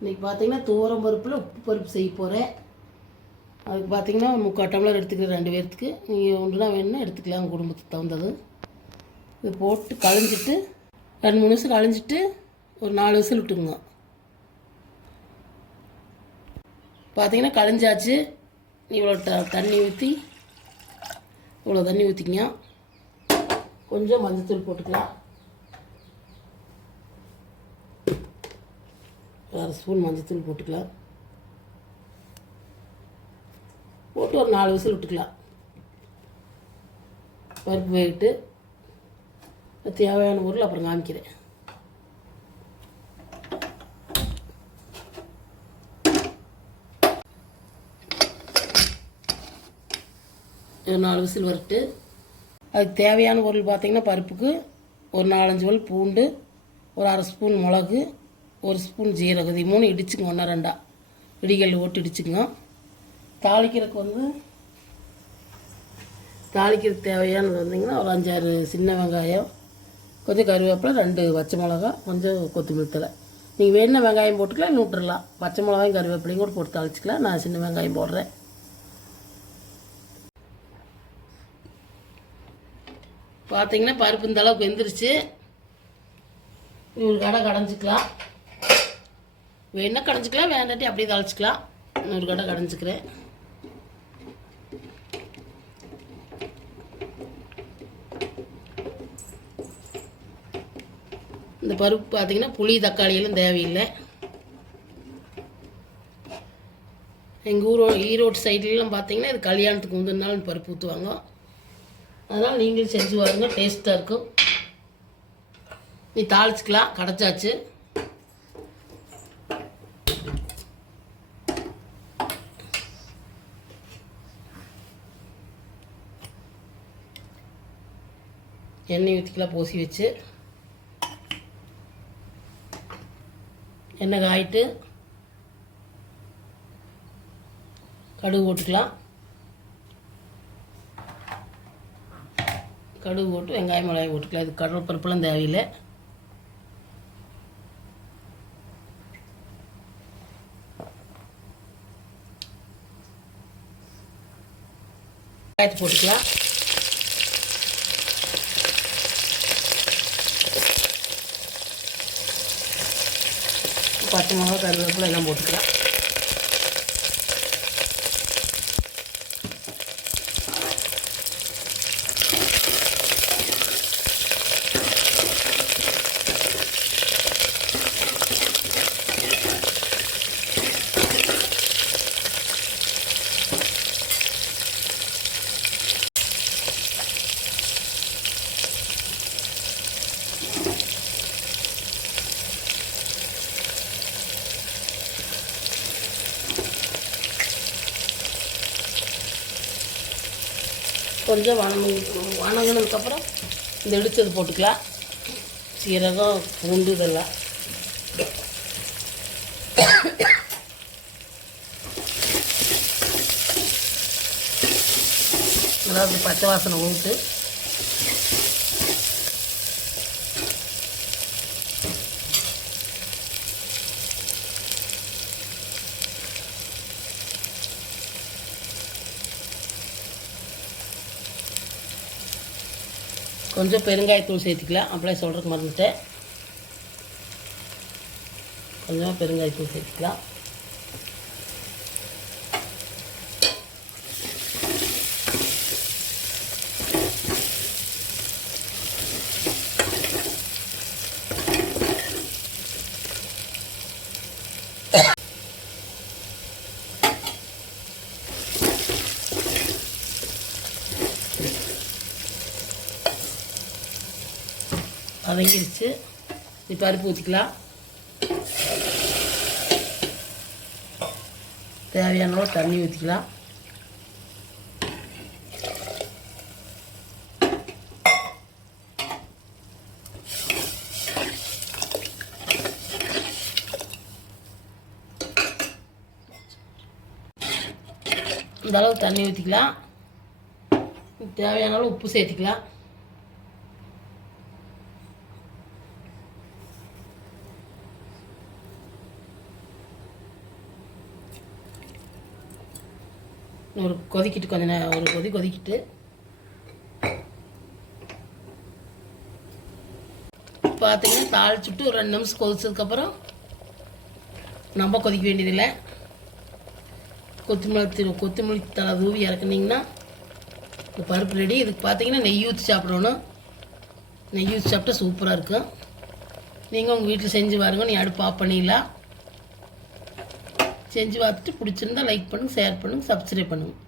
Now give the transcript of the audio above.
இன்றைக்கி பார்த்தீங்கன்னா துவரம் பருப்பில் உப்பு பருப்பு செய்ய போகிறேன். அதுக்கு பார்த்தீங்கன்னா 3/4 டம்ளர் எடுத்துக்கிறேன் 2 பேர்த்துக்கு. நீங்கள் ஒன்றுனா வேணும்னா எடுத்துக்கலாம் உங்கள் குடும்பத்துக்கு தகுந்தது. இது போட்டு களைஞ்சிட்டு 2-3 நிமிஷம் களைஞ்சிட்டு ஒரு 4 விசில் விட்டுக்குங்க. பார்த்தீங்கன்னா களைஞ்சாச்சு. இவ்வளோ தண்ணி ஊற்றி இவ்வளோ தண்ணி ஊற்றிக்கிங்க. கொஞ்சம் மஞ்சத்தூள் போட்டுக்கலாம். 1/2 ஸ்பூன் மஞ்சத்தூள் போட்டுக்கலாம். போட்டு ஒரு 4 விசில் விட்டுக்கலாம். பருப்பு வேகிட்டு தேவையான பொருள் அப்புறம் காமிக்கிறேன். ஒரு 4 விசில் வரட்டு. அதுக்கு தேவையான பொருள் பார்த்திங்கன்னா பருப்புக்கு ஒரு 4-5 பல் பூண்டு, ஒரு 1/2 ஸ்பூன் மிளகு, 1 ஸ்பூன் ஜீரகம். இது 3 இடிச்சுங்க, 1-2 இடிகல் ஓட்டு இடிச்சுங்க. தாளிக்கிறதுக்கு தேவையானது வந்திங்கன்னா ஒரு 5-6 சின்ன வெங்காயம், கொஞ்சம் கருவேப்பிலை, 2 பச்சை மிளகா, கொஞ்சம் கொத்தமல்லி தழை. நீங்கள் வேணுன்னா வெங்காயம் போட்டுக்கலாம், இன்னும் விட்டுறலாம். பச்சை மிளகாயும் கருவேப்பிலையும் கூட போட்டு தாளிச்சிக்கலாம். நான் சின்ன வெங்காயம் போடுறேன். பார்த்தீங்கன்னா பருப்பு இந்த அளவுக்கு வெந்துருச்சு. ஒரு கடை கடைஞ்சிக்கலாம். வேணா கடைஞ்சிக்கலாம், வேண்டாட்டி அப்படியே தாளிச்சிக்கலாம். ஒரு கடை கடைஞ்சிக்கிறேன். இந்த பருப்பு பார்த்தீங்கன்னா புளி தக்காளியெல்லாம் தேவையில்லை. எங்கள் ஈரோடு சைட்லலாம் பார்த்தீங்கன்னா இது கல்யாணத்துக்கு முந்தின நாள் பருப்பு ஊற்றுவாங்க. அதனால் நீங்களும் செஞ்சு பாருங்க, டேஸ்ட்டாக இருக்கும். நீ தாளிச்சிக்கலாம். கடைச்சாச்சு. எண்ணெய் ஊற்றிக்கலாம். பூசி வச்சு எண்ணெய் காயிட்டு கடுகு போட்டுக்கலாம். கடுகு போட்டு வெங்காயம் மிளகாய் போட்டுக்கலாம். இது கடலை பருப்புலாம் தேவையில்லை. வெங்காயத்தை போட்டுக்கலாம். பச்சை மிளகா கருவேப்பிலை எல்லாம் போட்டுக்கலாம். கொஞ்சம் வணங்கினதுக்கப்புறம் இந்த இடிச்சது போட்டுக்கலாம். சீரகம், பூண்டு இதெல்லாம். அதாவது பச்சை வாசனை ஊட்டு கொஞ்சம் பெருங்காயத்தூள் சேர்த்துக்கலாம். அப்படியே சொல்கிறதுக்கு மறந்துட்டேன். கொஞ்சமாக பெருங்காயத்தூள் சேர்த்துக்கலாம். வதங்கிடுச்சு. இப்போ பருப்பு ஊற்றிக்கலாம். தேவையான அளவு தண்ணி ஊற்றிக்கலாம். இந்த அளவு தண்ணி ஊற்றிக்கலாம். தேவையான அளவு உப்பு சேர்த்துக்கலாம். ஒரு கொதிக்கிட்டு கொஞ்ச நேரம் ஒரு கொதிக்கிட்டு பார்த்தீங்கன்னா தாளிச்சுட்டு ஒரு 2 நிமிஷம் கொதிச்சதுக்கப்புறம் நம்ம கொதிக்க வேண்டியதில்லை. கொத்தமல்லி தலை தூவி இறக்குனிங்கன்னா இந்த பருப்பு ரெடி. இதுக்கு பார்த்தீங்கன்னா நெய் ஊற்றி சாப்பிடணும். நெய் ஊற்றி சாப்பிட்டா சூப்பராக இருக்கும். நீங்கள் உங்கள் வீட்டில் செஞ்சு பாருங்க. நீ அடுப்பு ஆஃப் பண்ணிடலாம். செஞ்சு பார்த்துட்டு பிடிச்சிருந்தா லைக் பண்ணுங்கள், ஷேர் பண்ணுங்கள், சப்ஸ்கிரைப் பண்ணுங்கள்.